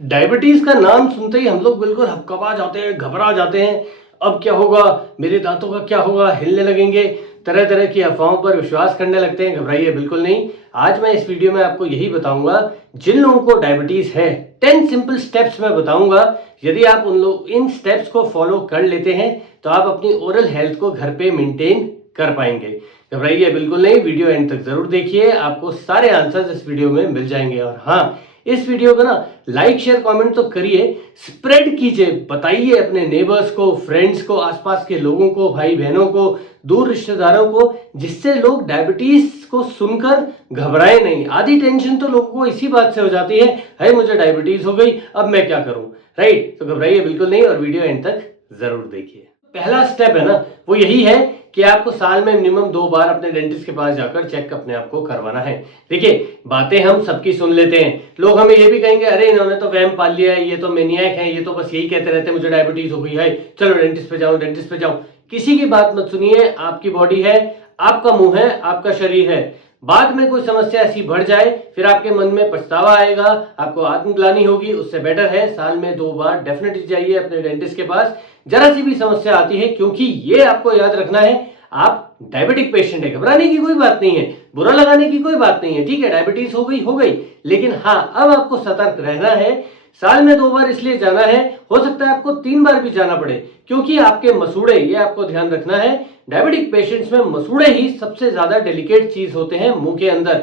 Diabetes का नाम सुनते ही हम लोग बिल्कुल हकबा जाते हैं, घबरा जाते हैं। अब क्या होगा, मेरे दांतों का क्या होगा, हिलने लगेंगे, तरह तरह की अफवाहों पर विश्वास करने लगते हैं। घबराइए बिल्कुल नहीं। आज मैं इस वीडियो में आपको यही बताऊंगा, जिन लोगों को डायबिटीज है 10 सिंपल स्टेप्स मैं बताऊंगा। यदि आप इन स्टेप्स को फॉलो कर लेते हैं तो आप अपनी ओरल हेल्थ को घर पे मेंटेन कर पाएंगे। घबराइए बिल्कुल नहीं, वीडियो एंड तक जरूर देखिए, आपको सारे आंसर्स इस वीडियो में मिल जाएंगे। और हाँ, इस वीडियो को ना लाइक शेयर कमेंट तो करिए, स्प्रेड कीजिए, बताइए अपने नेबर्स को, फ्रेंड्स को, आसपास के लोगों को, भाई बहनों को, दूर रिश्तेदारों को, जिससे लोग डायबिटीज को सुनकर घबराए नहीं। आधी टेंशन तो लोगों को इसी बात से हो जाती है, है मुझे डायबिटीज हो गई, अब मैं क्या करूं। राइट, तो घबराइए बिल्कुल नहीं और वीडियो एंड तक जरूर देखिए। पहला स्टेप है ना, वो यही है कि आपको साल में मिनिमम 2 बार अपने डेंटिस्ट के पास जाकर चेक अपने आप को करवाना है। देखिए, बातें हम सबकी सुन लेते हैं, लोग हमें ये भी कहेंगे अरे इन्होंने तो वहम पाल लिया है, ये तो मैनिएक है, ये तो बस यही कहते रहते हैं मुझे डायबिटीज हो गई है, चलो डेंटिस्ट पे जाओ, डेंटिस्ट पे जाओ। किसी की बात मत सुनिए। आपकी बॉडी है, आपका मुंह है, आपका शरीर है। बाद में कोई समस्या ऐसी बढ़ जाए फिर आपके मन में पछतावा आएगा, आपको आत्मग्लानि होगी। उससे बेटर है साल में 2 बार डेफिनेटली जाइए अपने डेंटिस्ट के पास। जरा सी भी समस्या आती है, क्योंकि ये आपको याद रखना है, आप डायबिटिक पेशेंट है, घबराने की कोई बात नहीं है, बुरा लगाने की कोई बात नहीं है। ठीक है, डायबिटीज हो गई, लेकिन हाँ, अब आपको सतर्क रहना है। साल में 2 बार इसलिए जाना है, हो सकता है आपको 3 बार भी जाना पड़े, क्योंकि आपके मसूड़े, ये आपको ध्यान रखना है, डायबिटिक पेशेंट्स में मसूड़े ही सबसे ज्यादा डेलिकेट चीज होते हैं मुंह के अंदर।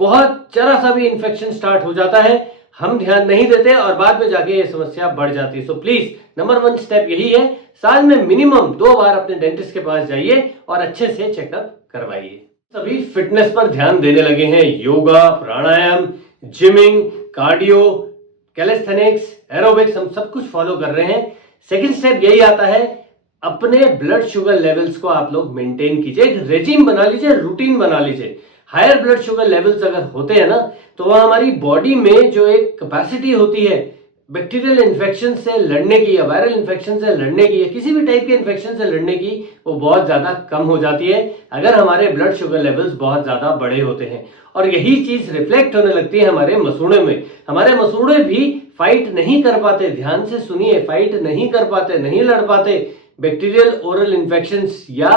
बहुत जरा सा भी इंफेक्शन स्टार्ट हो जाता है, हम ध्यान नहीं देते और बाद में जाके ये समस्या बढ़ जाती है। सो प्लीज नंबर 1 स्टेप यही है, साल में मिनिमम 2 बार अपने डेंटिस्ट के पास जाइए और अच्छे से चेकअप करवाइए। सभी फिटनेस पर ध्यान देने लगे हैं, योगा, प्राणायाम, जिमिंग, कार्डियो, कैलिस्थेनिक्स, एरोबिक्स, हम सब कुछ फॉलो कर रहे हैं। सेकंड स्टेप यही आता है, अपने ब्लड शुगर लेवल्स को आप लोग मेंटेन कीजिए, एक रेजिम बना लीजिए, रूटीन बना लीजिए। हायर ब्लड शुगर लेवल्स अगर होते हैं ना, तो वह हमारी बॉडी में जो एक कैपेसिटी होती है बैक्टीरियल इन्फेक्शन से लड़ने की या वायरल इन्फेक्शन से लड़ने की या किसी भी टाइप के इन्फेक्शन से लड़ने की, वो बहुत ज्यादा कम हो जाती है अगर हमारे ब्लड शुगर लेवल्स बहुत ज्यादा बड़े होते हैं। और यही चीज रिफ्लेक्ट होने लगती है हमारे मसूड़े में। हमारे मसूड़े भी फाइट नहीं कर पाते, ध्यान से सुनिए, फाइट नहीं कर पाते, नहीं लड़ पाते बैक्टीरियल ओरल इन्फेक्शन या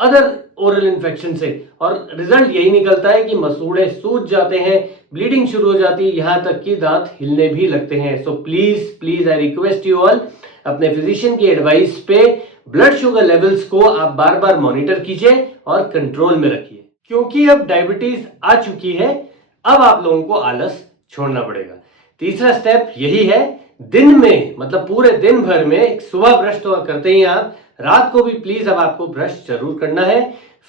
अदर ओरल इन्फेक्शन से। और रिजल्ट यही निकलता है कि मसूड़े सूज जाते हैं, ब्लीडिंग शुरू हो जाती है, यहां तक कि दांत हिलने भी लगते हैं। So please I request you all, अपने फिजिशियन की एडवाइस पे ब्लड शुगर लेवल्स को आप बार बार मॉनिटर कीजिए और कंट्रोल में रखिए, क्योंकि अब डायबिटीज आ चुकी है, अब आप लोगों को आलस छोड़ना पड़ेगा। तीसरा स्टेप यही है, दिन में मतलब पूरे दिन भर में सुबह ब्रश तो करते ही आप, रात को भी प्लीज अब आपको ब्रश जरूर करना है।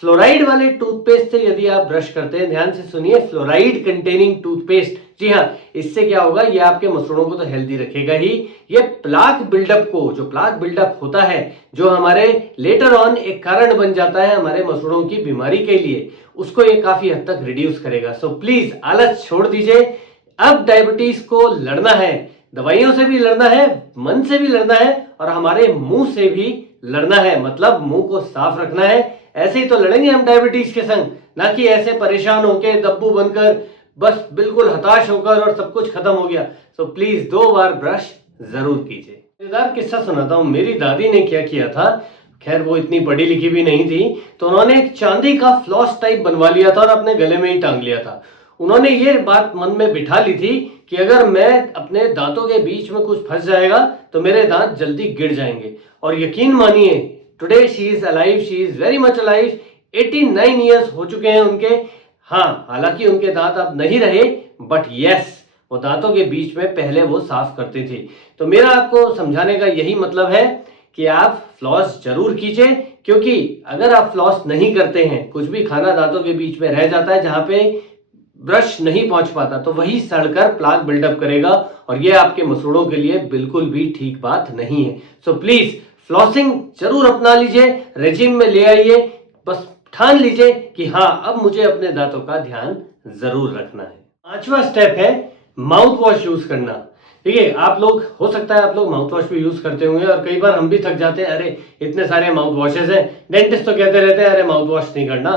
फ्लोराइड वाले टूथपेस्ट से यदि आप ब्रश करते हैं, ध्यान से सुनिए, फ्लोराइड कंटेनिंग टूथपेस्ट, जी हाँ, इससे क्या होगा, ये आपके मसूड़ों को तो हेल्दी रखेगा ही, ये प्लाक बिल्डअप को, जो प्लाक बिल्डअप होता है, जो हमारे लेटर ऑन एक कारण बन जाता है हमारे मसूड़ों की बीमारी के लिए, उसको ये काफी हद तक रिड्यूस करेगा। सो प्लीज आलस छोड़ दीजिए, अब डायबिटीज को लड़ना है, दवाइयों से भी लड़ना है, मन से भी लड़ना है और हमारे मुंह से भी लड़ना है, मतलब मुंह को साफ रखना है। ऐसे ही तो लड़ेंगे हम डायबिटीज के संग, ना कि ऐसे परेशान होकर दब्बू बनकर, बस बिल्कुल हताश होकर और सब कुछ खत्म हो गया। सो प्लीज 2 बार ब्रश जरूर कीजिए। मजेदार किस्सा सुनाता हूं, मेरी दादी ने क्या किया था, खैर वो इतनी पढ़ी लिखी भी नहीं थी, तो उन्होंने एक चांदी का फ्लॉस टाइप बनवा लिया था और अपने गले में ही टांग लिया था। उन्होंने ये बात मन में बिठा ली थी कि अगर मैं अपने दांतों के बीच में कुछ फंस जाएगा तो मेरे दांत जल्दी गिर जाएंगे। और यकीन मानिए, today she is alive, she is very much alive, 89 years हो चुके हैं उनके। हाँ, हालांकि उनके दांत अब नहीं रहे, बट यस, वो दांतों के बीच में पहले वो साफ करती थी। तो मेरा आपको समझाने का यही मतलब है कि आप फ्लॉस जरूर कीजिए, क्योंकि अगर आप फ्लॉस नहीं करते हैं, कुछ भी खाना दांतों के बीच में रह जाता है जहां पे ब्रश नहीं पहुंच पाता, तो वही सड़कर प्लाक बिल्डअप करेगा और ये आपके मसूड़ों के लिए बिल्कुल भी ठीक बात नहीं है। सो प्लीज फ्लॉसिंग जरूर अपना लीजिए, रेजिम में ले आइए, बस ठान लीजिए कि हाँ, अब मुझे अपने दांतों का ध्यान जरूर रखना है। 5वां स्टेप है माउथ वॉश यूज करना। देखिए, आप लोग, हो सकता है आप लोग माउथ वॉश भी यूज करते होंगे और कई बार हम भी थक जाते हैं, अरे इतने सारे माउथ वॉशेस हैं, डेंटिस्ट तो कहते रहते हैं अरे माउथ वॉश नहीं करना,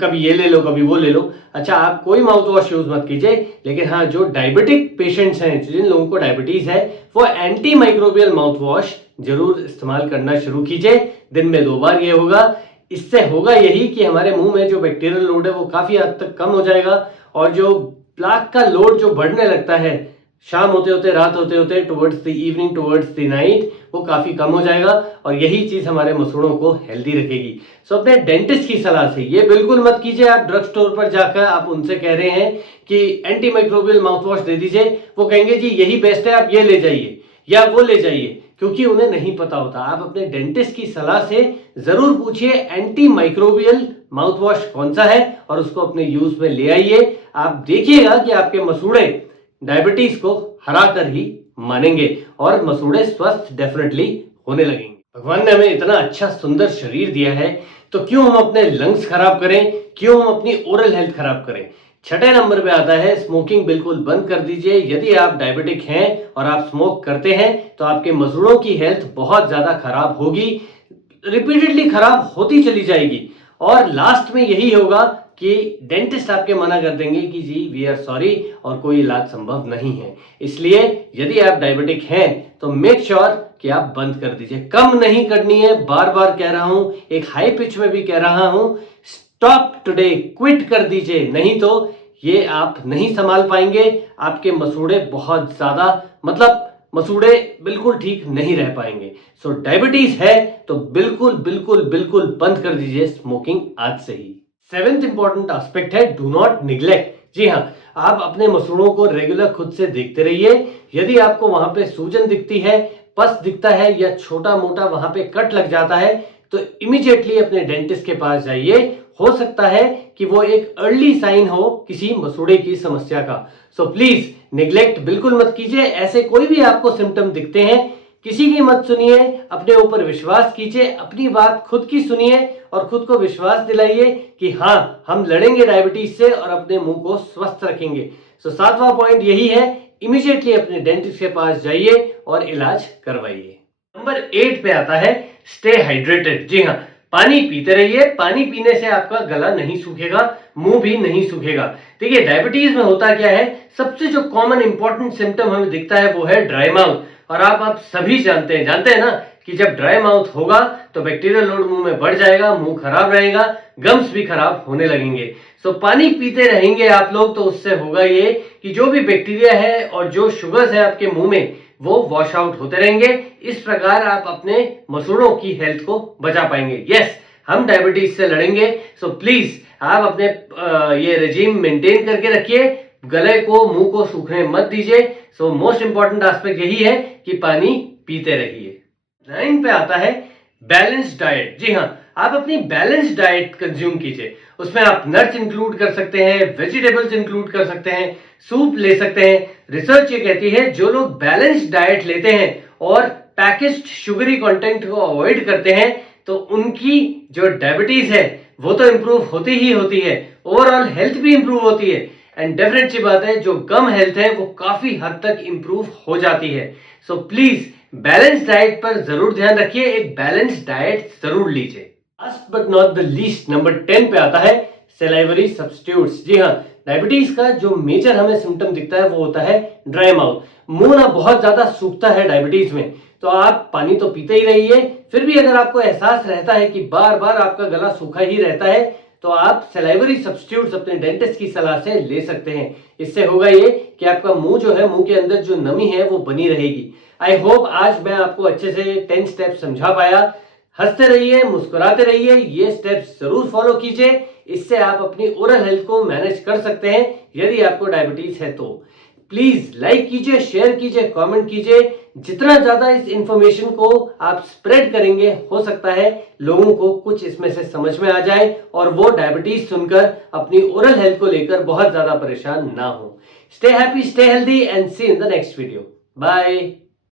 कभी ये ले लो कभी वो ले लो। अच्छा, आप कोई माउथ वॉश यूज मत कीजिए, लेकिन हाँ, जो डायबिटिक पेशेंट्स हैं, जिन लोगों को डायबिटीज है, वो एंटी माइक्रोबियल माउथ वॉश जरूर इस्तेमाल करना शुरू कीजिए। दिन में 2 बार ये होगा। इससे होगा यही कि हमारे मुंह में जो बैक्टीरियल लोड है वो काफी हद तक कम हो जाएगा, और जो प्लाक का लोड जो बढ़ने लगता है शाम होते होते, रात होते होते, towards the evening, towards the night, वो काफी कम हो जाएगा, और यही चीज हमारे मसूड़ों को हेल्दी रखेगी। सो अपने डेंटिस्ट की सलाह से ये बिल्कुल मत कीजिए आप ड्रग स्टोर पर जाकर आप उनसे कह रहे हैं कि एंटी माइक्रोबियल माउथ वॉश दे दीजिए, वो कहेंगे जी यही बेस्ट है, आप ये ले जाइए या वो ले जाइए, क्योंकि उन्हें नहीं पता होता। आप अपने डेंटिस्ट की सलाह से जरूर पूछिए एंटी माइक्रोबियल माउथ वॉश कौन सा है, और उसको अपने यूज में ले आइए। आप देखिएगा कि आपके मसूड़े डायबिटीज को हरा कर ही मानेंगे, और मसूड़े स्वस्थ डेफिनेटली होने लगेंगे। भगवान ने हमें इतना अच्छा सुंदर शरीर दिया है, तो क्यों हम अपने लंग्स खराब करें, क्यों हम अपनी ओरल हेल्थ खराब करें। 6 नंबर पे आता है स्मोकिंग बिल्कुल बंद कर दीजिए। यदि आप डायबिटिक हैं और आप स्मोक करते हैं तो आपके मसूड़ों की हेल्थ बहुत ज्यादा खराब होगी, रिपीटेडली खराब होती चली जाएगी, और लास्ट में यही होगा कि डेंटिस्ट आपके मना कर देंगे कि जी वी आर सॉरी, और कोई इलाज संभव नहीं है। इसलिए यदि आप डायबिटिक हैं तो मेक श्योर कि आप बंद कर दीजिए। कम नहीं करनी है, बार बार कह रहा हूं, एक हाई पिच में भी कह रहा हूं, स्टॉप टुडे, क्विट कर दीजिए, नहीं तो ये आप नहीं संभाल पाएंगे। आपके मसूड़े बहुत ज्यादा, मतलब मसूड़े बिल्कुल ठीक नहीं रह पाएंगे। सो डायबिटीज है तो बिल्कुल बिल्कुल बिल्कुल बंद कर दीजिए स्मोकिंग आज से ही। 7th इंपॉर्टेंट एस्पेक्ट है डू नॉट निग्लेक्ट। जी हाँ, आप अपने मसूड़ों को रेगुलर खुद से देखते रहिए। यदि आपको वहां पे सूजन दिखती है, पस दिखता है, या छोटा मोटा वहां पे कट लग जाता है, तो इमीडिएटली अपने डेंटिस्ट के पास जाइए। हो सकता है कि वो एक अर्ली साइन हो किसी मसूड़े की समस्या का। सो प्लीज निग्लेक्ट बिल्कुल मत कीजिए। ऐसे कोई भी आपको सिम्टम दिखते हैं, किसी की मत सुनिए, अपने ऊपर विश्वास कीजिए, अपनी बात खुद की सुनिए और खुद को विश्वास दिलाइए कि हाँ, हम लड़ेंगे डायबिटीज से और अपने मुंह को स्वस्थ रखेंगे। सो 7वां पॉइंट यही है, इमीडिएटली अपने डेंटिस्ट के पास जाइए और इलाज करवाइए। नंबर 8 पे आता है स्टे हाइड्रेटेड। जी हाँ, पानी पीते रहिए। पानी पीने से आपका गला नहीं सूखेगा, मुंह भी नहीं सूखेगा। देखिए, डायबिटीज में होता क्या है, सबसे जो कॉमन इंपॉर्टेंट सिम्टम हमें दिखता है वो है ड्राई माउथ। और आप सभी जानते हैं ना कि जब ड्राई माउथ होगा तो बैक्टीरियल लोड मुंह में बढ़ जाएगा, मुंह खराब रहेगा, गम्स भी खराब होने लगेंगे। सो पानी पीते रहेंगे आप लोग, तो उससे होगा ये कि जो भी बैक्टीरिया है और जो शुगर्स है आपके मुंह में, वो वॉश आउट होते रहेंगे। इस प्रकार आप अपने मसूड़ों की हेल्थ को बचा पाएंगे। यस, हम डायबिटीज से लड़ेंगे। सो प्लीज आप अपने ये रेजिम मेंटेन करके रखिए, गले को, मुंह को सूखने मत दीजिए। सो मोस्ट इंपॉर्टेंट एस्पेक्ट यही है कि पानी पीते रहिए। 9 पे आता है बैलेंस डाइट। जी हाँ, आप अपनी बैलेंस डाइट कंज्यूम कीजिए। उसमें आप नट्स इंक्लूड कर सकते हैं, वेजिटेबल्स इंक्लूड कर सकते हैं, सूप ले सकते हैं। रिसर्च ये कहती है जो लोग बैलेंस डाइट लेते हैं और पैकेज्ड शुगरी कंटेंट को अवॉइड करते हैं, तो उनकी जो डायबिटीज है वो तो इंप्रूव होती ही होती है, ओवरऑल हेल्थ भी इंप्रूव होती है, एंड डेफिनेट सी बात है जो कम हेल्थ है वो काफी हद तक इंप्रूव हो जाती है। सो प्लीज बैलेंस डाइट पर जरूर ध्यान रखिए, एक बैलेंस डाइट जरूर लीजिए। Last but not the least, number 10 पे आता है सलाइवरी सब्स्टिट्यूट्स। जी हाँ, डायबिटीज का जो मेजर हमें सिम्टम दिखता है वो होता है ड्राई माउथ। मुंह ना बहुत ज्यादा सूखता है डायबिटीज में, तो आप पानी तो पीते ही रहिए। फिर भी अगर आपको एहसास रहता है कि बार बार आपका गला सूखा ही रहता है, तो आप सलाइवरी सब्स्टिट्यूट्स अपने डेंटिस्ट की सलाह से ले सकते हैं। इससे होगा ये कि आपका मुंह जो है, मुंह के अंदर जो नमी है वो बनी रहेगी। आई होप आज मैं आपको अच्छे से 10 स्टेप्स समझा पाया। हंसते रहिए, मुस्कुराते रहिए, ये स्टेप्स जरूर फॉलो कीजिए। इससे आप अपनी ओरल हेल्थ को मैनेज कर सकते हैं। यदि आपको डायबिटीज है तो प्लीज लाइक कीजिए, शेयर कीजिए, कमेंट कीजिए। जितना ज्यादा इस इंफॉर्मेशन को आप स्प्रेड करेंगे, हो सकता है लोगों को कुछ इसमें से समझ में आ जाए और वो डायबिटीज सुनकर अपनी ओरल हेल्थ को लेकर बहुत ज्यादा परेशान ना हो। Stay happy, stay healthy and see in the next video. Bye.